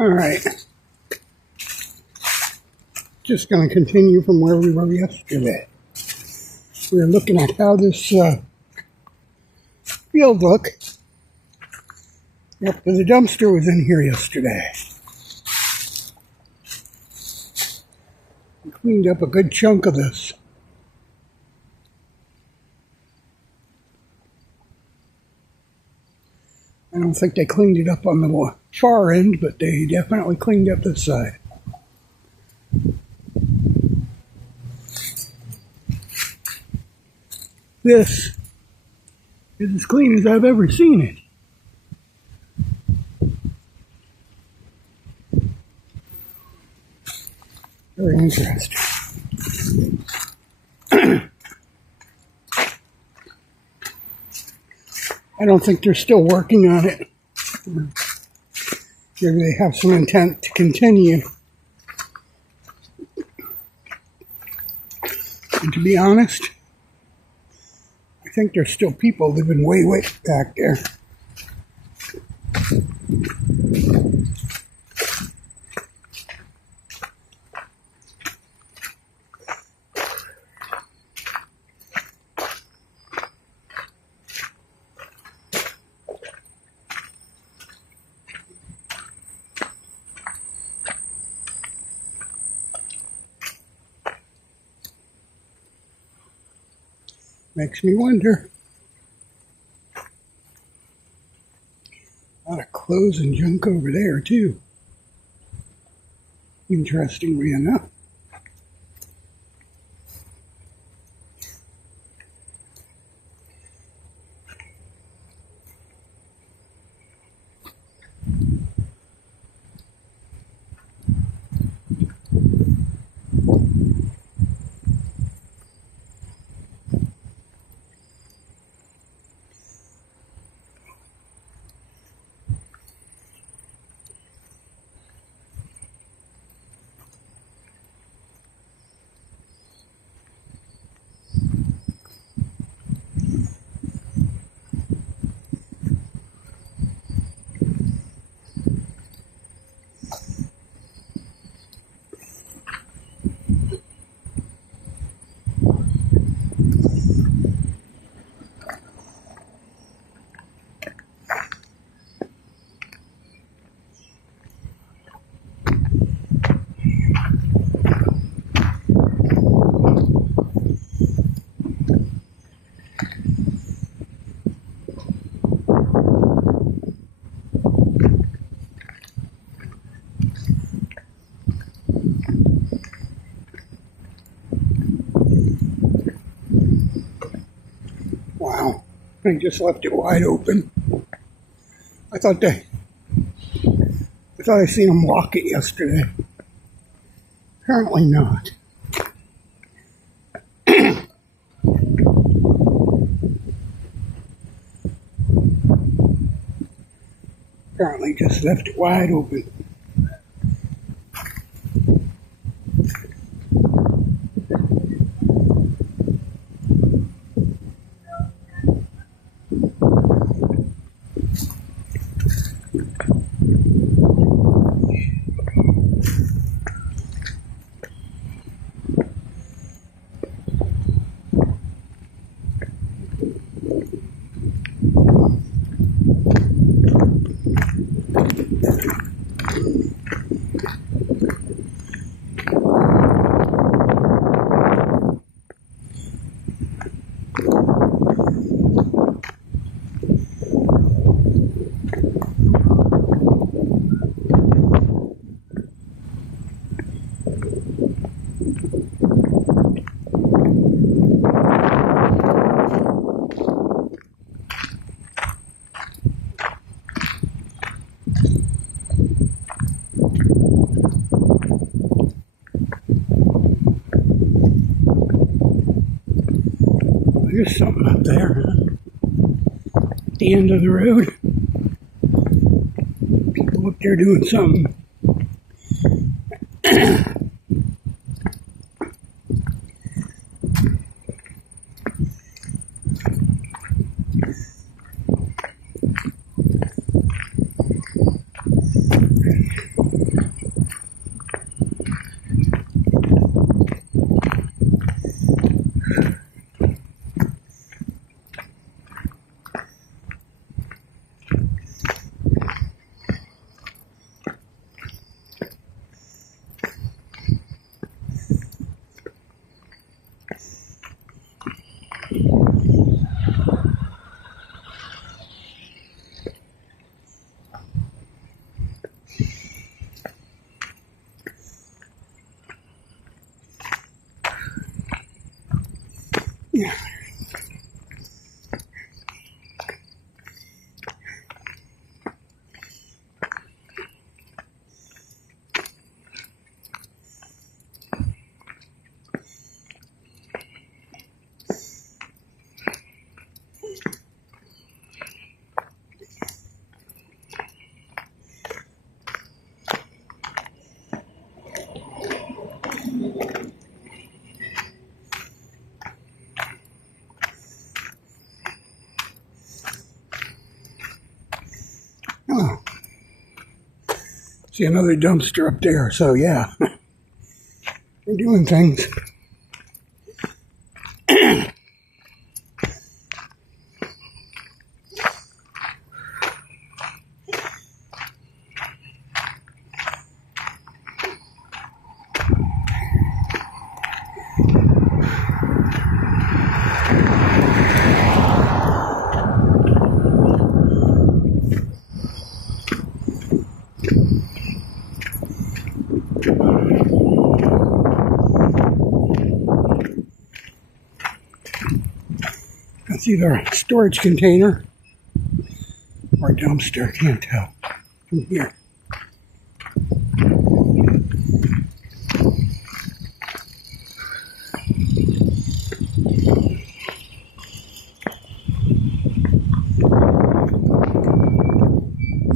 Alright. Just going to continue from where we were yesterday. We were looking at how this field looked after the dumpster was in here yesterday. We cleaned up a good chunk of this. I don't think they cleaned it up on the far end, but they definitely cleaned up this side. This is as clean as I've ever seen it. Very interesting. I don't think they're still working on it. Maybe they have some intent to continue. And to be honest, I think there's still people living way back there. Makes me wonder. A lot of clothes and junk over there, too. Interestingly enough. Wow, I just left it wide open. I thought I seen them lock it yesterday. Apparently not. Apparently just left it wide open. There's something up there, huh? At the end of the road. People up there doing something. Yeah. Oh. See another dumpster up there, so yeah. They're doing things. That's either a storage container or a dumpster, can't tell from here.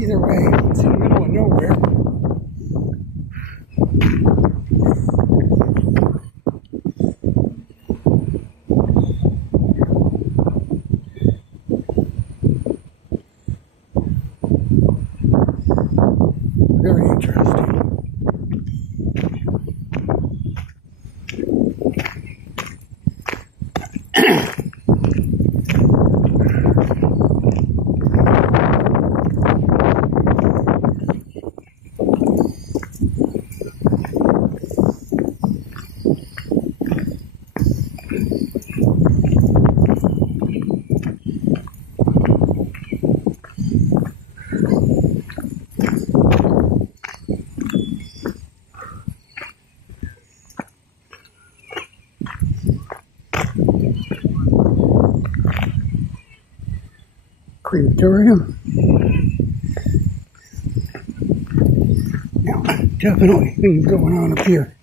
Either way, it's in the middle of nowhere. Very interesting. Crematorium. Now, definitely things going on up here.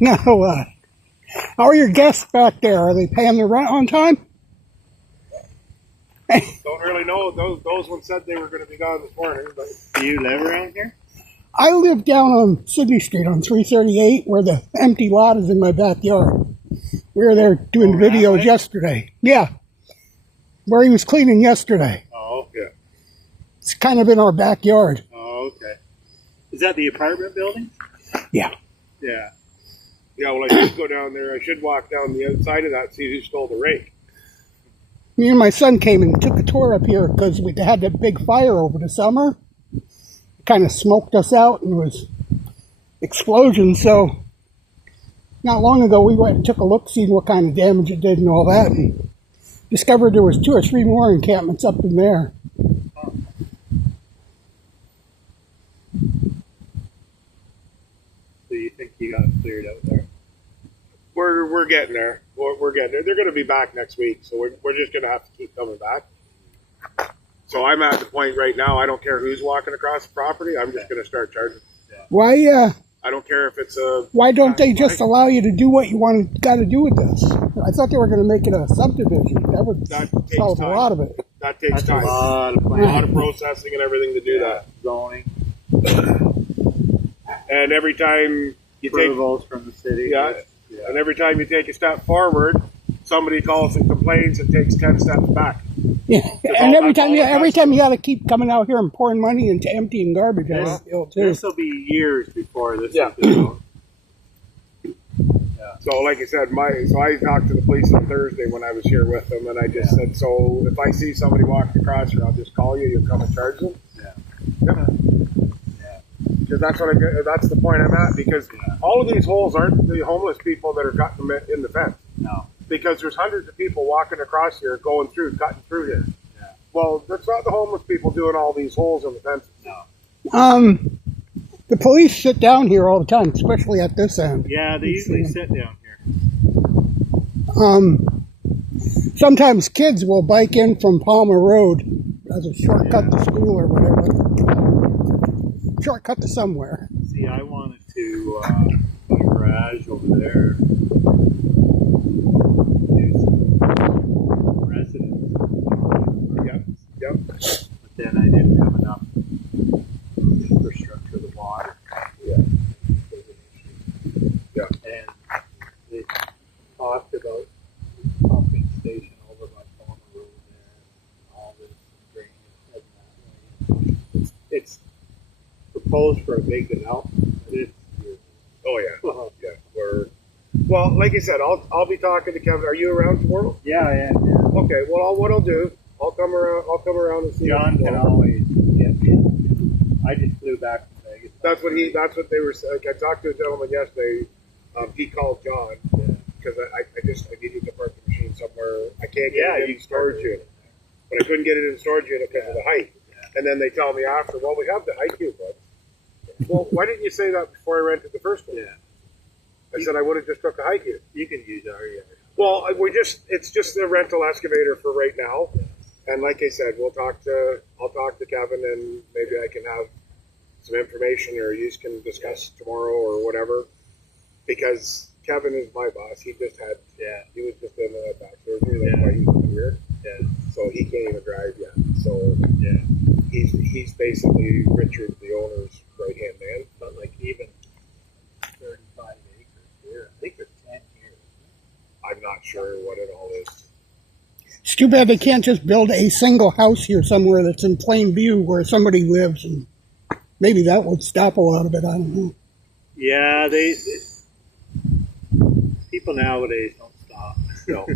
No, how are your guests back there? Are they paying their rent on time? Don't really know. Those ones said they were going to be gone this morning. But do you live around here? I live down on Sydney Street on 338 where the empty lot is in my backyard. We were there doing videos yesterday. Yeah, where he was cleaning yesterday. Oh, okay. It's kind of in our backyard. Oh, okay. Is that the apartment building? Yeah. Yeah. Yeah, well, I should go down there. I should walk down the outside of that and see who stole the rake. Me and my son came and took a tour up here because we had that big fire over the summer. It kind of smoked us out and it was explosions. So not long ago we went and took a look, see what kind of damage it did and all that. And discovered there was 2 or 3 more encampments up in there. Oh. So you think you got it cleared out there? We're getting there. We're getting there. They're going to be back next week, so we're just going to have to keep coming back. So I'm at the point right now. I don't care who's walking across the property. I'm just going to start charging. Yeah. Why? I don't care if it's a. Why don't they just allow you to do what you got to do with this? I thought they were going to make it a subdivision. That would solve a lot of it. That takes time. A lot of processing and everything to do that. Zoning. And every time you take approvals from the city. Yeah. And every time you take a step forward, somebody calls and complains and takes 10 steps back. Yeah, and every time you got to keep coming out here and pouring money into emptying garbage. This will be years before this. Yeah. Yeah. So, like I said, so I talked to the police on Thursday when I was here with them, and I just said, so if I see somebody walking across here, I'll just call you. You'll come and charge them. Yeah. Because that's that's the point I'm at. Because all of these holes aren't the homeless people that are cutting them in the fence. No. Because there's hundreds of people walking across here, cutting through here. Yeah. Well, that's not the homeless people doing all these holes in the fences. No. The police sit down here all the time, especially at this end. Yeah, they usually sit down here. Sometimes kids will bike in from Palmer Road as a shortcut to school or whatever. Shortcut to somewhere. See, I wanted to put a garage over there. Do some residents. Yep. But then I didn't have enough infrastructure, the water. Yeah. And they talked about pumping station over by Palmer Road there, and all this drainage heading that way. It's proposed for a big development. Oh yeah. Well, like I said, I'll be talking to Kevin. Are you around tomorrow? Yeah. Okay. Well, what I'll do, I'll come around and see. John can always get me. I just flew back from Vegas. That's what they were saying. I talked to a gentleman yesterday. He called John because I needed to park the machine somewhere. I can't get it in storage unit, but I couldn't get it in storage unit because of the height. Yeah. And then they tell me after, well, we have the height here, bud. Well, why didn't you say that before I rented the first one? Yeah. I said I would have just took a hike here. You can use our yard. Well, it's just a rental excavator for right now. And like I said, I'll talk to Kevin, and maybe I can have some information, or you can discuss tomorrow or whatever. Because Kevin is my boss. He was just in back surgery. That's why he's here. Yeah. So he can't even drive yet. So he's basically Richard, the owner's right hand man. But like even 35 acres here. I think there's 10 here. I'm not sure what it all is. It's too bad they can't just build a single house here somewhere that's in plain view where somebody lives, and maybe that would stop a lot of it. I don't know. Yeah, people nowadays don't stop. No.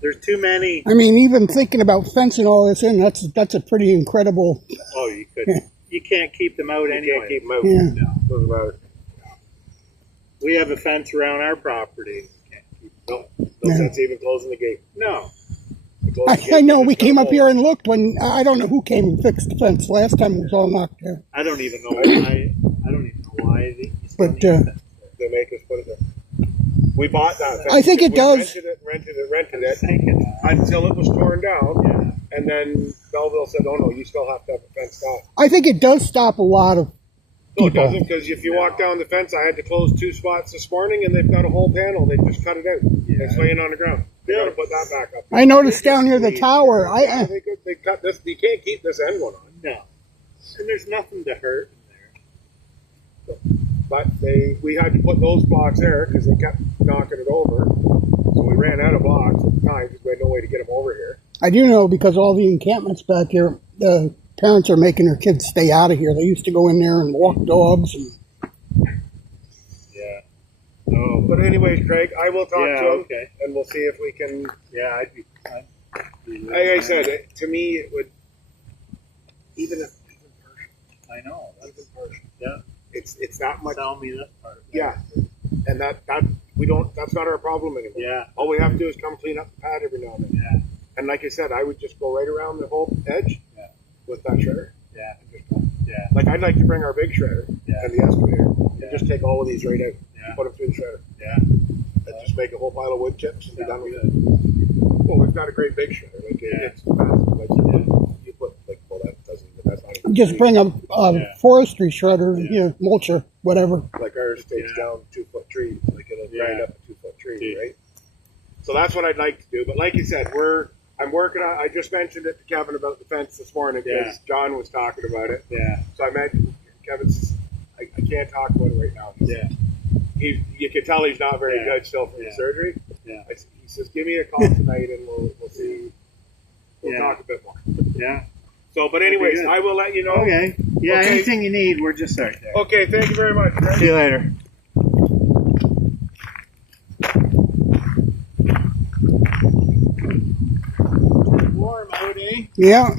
There's too many. I mean, even thinking about fencing all this in, that's a pretty incredible. Oh, you could. You can't keep them out anyway. You can't keep them out. Yeah. No. Doesn't matter. We have a fence around our property. We can't keep them out. No sense even closing the gate. No. I know we came up here and looked when I don't know who came and fixed the fence last time. It was all knocked down. I don't even know why. They make us put it there. We bought that fence. I think it does. Rented it until it was torn down. Yeah. And then Belleville said, "Oh no, you still have to have a fence off." I think it does stop a lot of No, it people. doesn't, because if you walk down the fence, I had to close 2 spots this morning, and they've got a whole panel. They just cut it out. Yeah. It's laying on the ground. They got to put that back up. I noticed down near the tower. They cut this. You can't keep this end one on. No. And there's nothing to hurt in there. But we had to put those blocks there because they kept knocking it over. So we ran out of blocks at the time because we had no way to get them over here. I do know, because all the encampments back here, the parents are making their kids stay out of here. They used to go in there and walk dogs. Yeah. No. But anyways, Craig, I will talk to him, okay. and we'll see if we can. Yeah, I'd be Like I said, to me, it would even partial. I know. Even partial. Yeah. It's that much. Tell me that part. Yeah, and that That's not our problem anymore. Yeah. All we have to do is come clean up the pad every now and then. Yeah. And like I said, I would just go right around the whole edge with that shredder. Yeah. And just go. Yeah. Like I'd like to bring our big shredder and the excavator and just take all of these right out, put them through the shredder. Yeah. And just make a whole pile of wood chips and be done with it. Well, we've got a great big shredder. Like it's massive. Like you put like that doesn't even that's not even Just bring a forestry shredder, mulcher, whatever. like ours takes down 2-foot trees. Like it'll grind up a 2-foot tree, right? So that's what I'd like to do. But like you said, I'm working on. I just mentioned it to Kevin about the fence this morning because John was talking about it. Yeah. So I mentioned Kevin says I can't talk about it right now. You can tell he's not very good still from the surgery. Yeah. He says, give me a call tonight and we'll see. We'll talk a bit more. Yeah. So, but anyways, I will let you know. Okay. Yeah. Okay. Anything you need, we're just out there. Okay. Thank you very much. Friend. See you later. Warm out, eh? Yeah.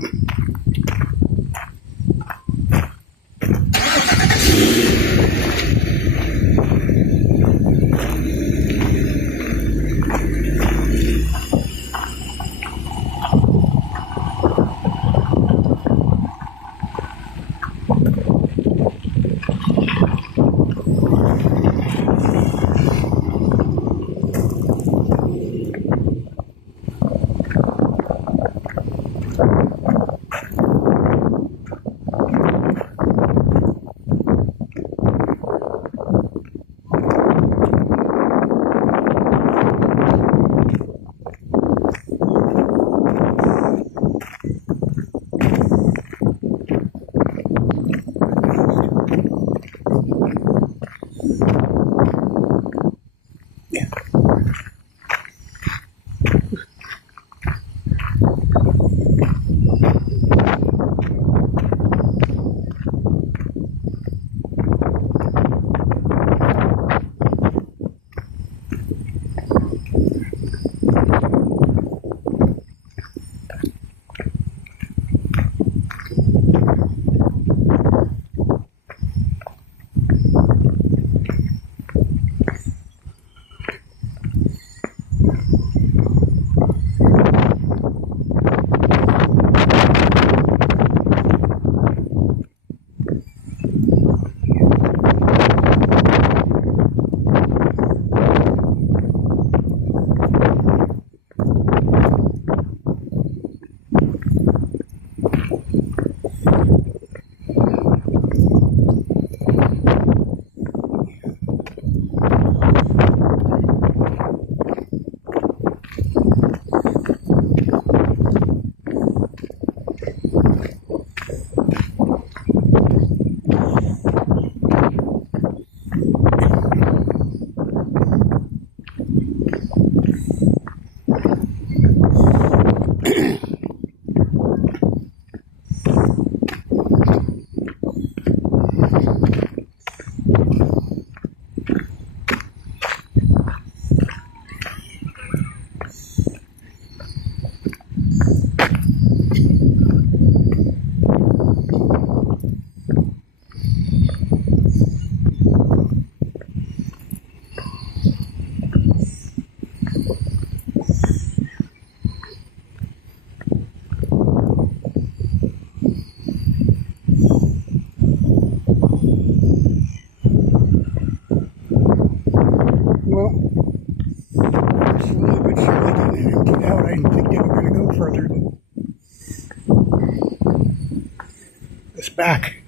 Back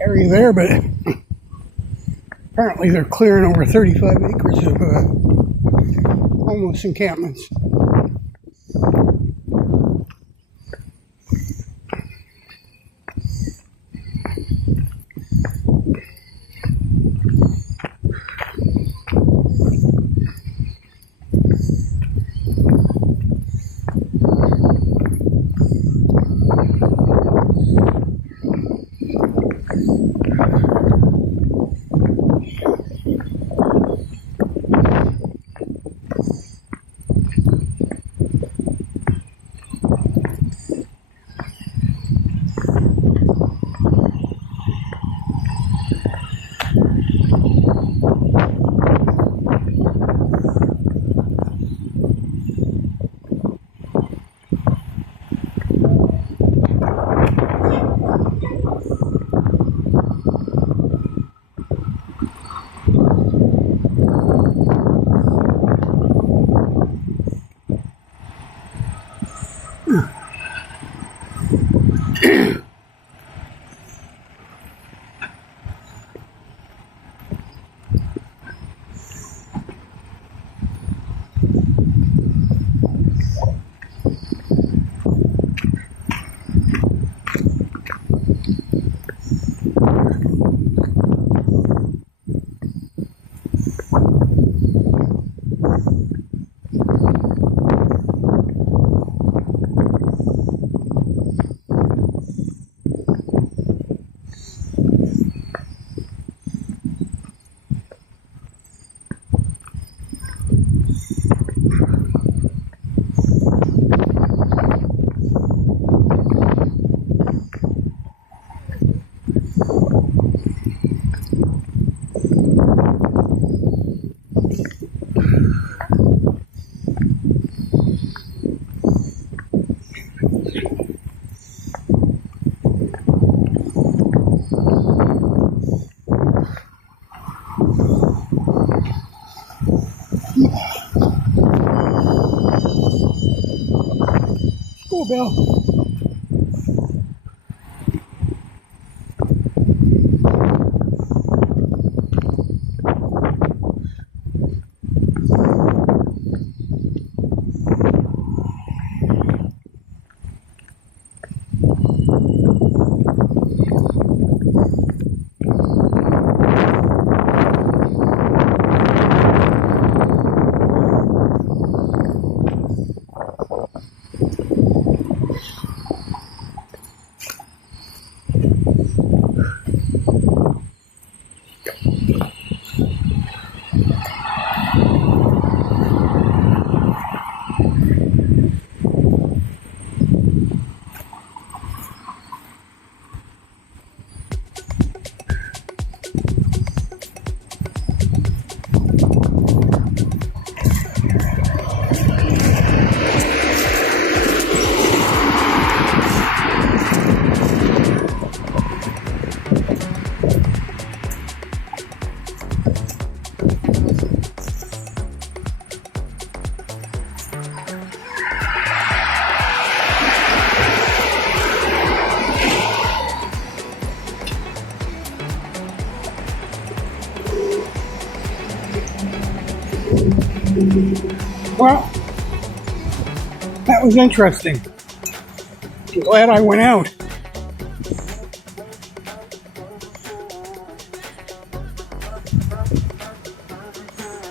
area there, but apparently they're clearing over 35 acres of homeless encampments. School bell. Well, that was interesting. I'm glad I went out.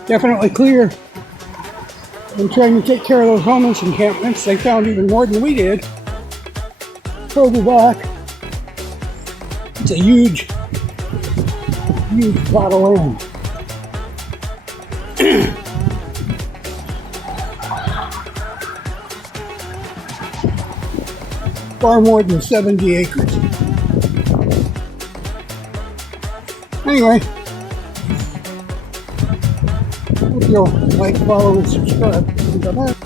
Definitely clear. I'm trying to take care of those homeless encampments. They found even more than we did. Further back. It's a huge plot of land. Far more than 70 acres. Anyway, hope you'll like, follow, and subscribe. Bye-bye.